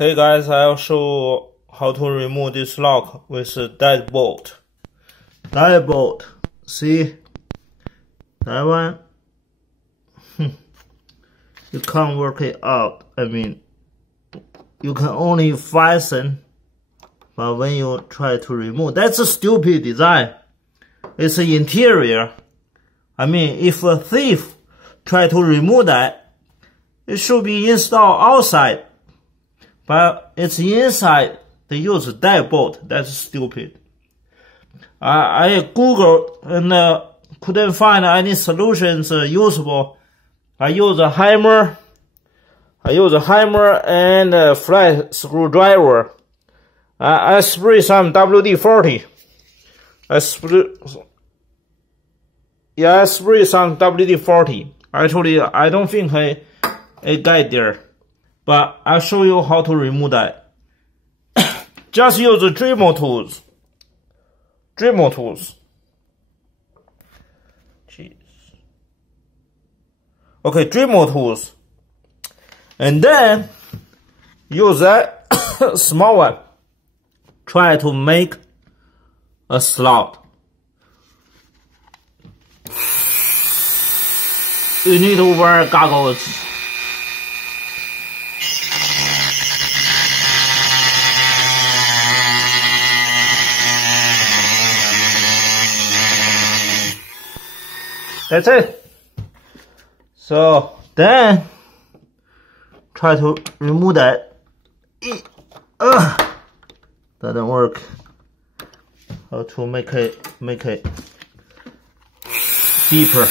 Hey guys, I'll show how to remove this lock with a deadbolt. Deadbolt, see? That one, you can't work it out. I mean, you can only fasten, but when you try to remove, that's a stupid design. It's an interior. I mean, if a thief try to remove that, it should be installed outside. But it's inside, they use a deadbolt. That's stupid. I googled and couldn't find any solutions usable. I use a hammer. And a flat screwdriver. I spray some WD-40. I spray some WD-40. Actually, I don't think I got there. But I'll show you how to remove that. Just use the Dremel tools. Jeez. Okay, Dremel tools. And then use that small one. Try to make a slot. You need to wear goggles. That's it. So then try to remove that. Doesn't work. How to make it deeper.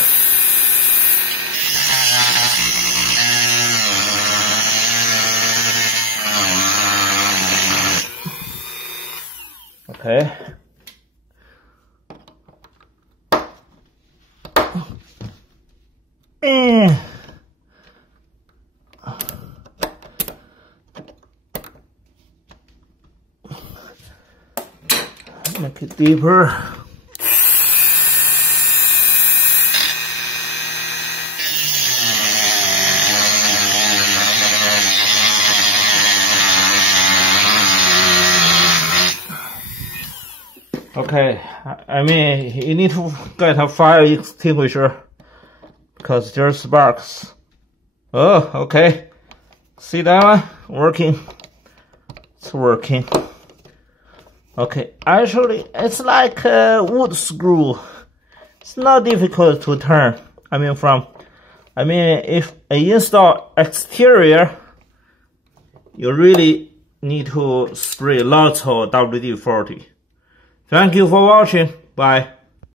Okay. Make it deeper. Okay, I mean, you need to get a fire extinguisher because there's sparks. Oh, okay. See that one? Working. It's working. Okay, actually, it's like a wood screw. It's not difficult to turn. If I install exterior, you really need to spray lots of WD-40. Thank you for watching. Bye.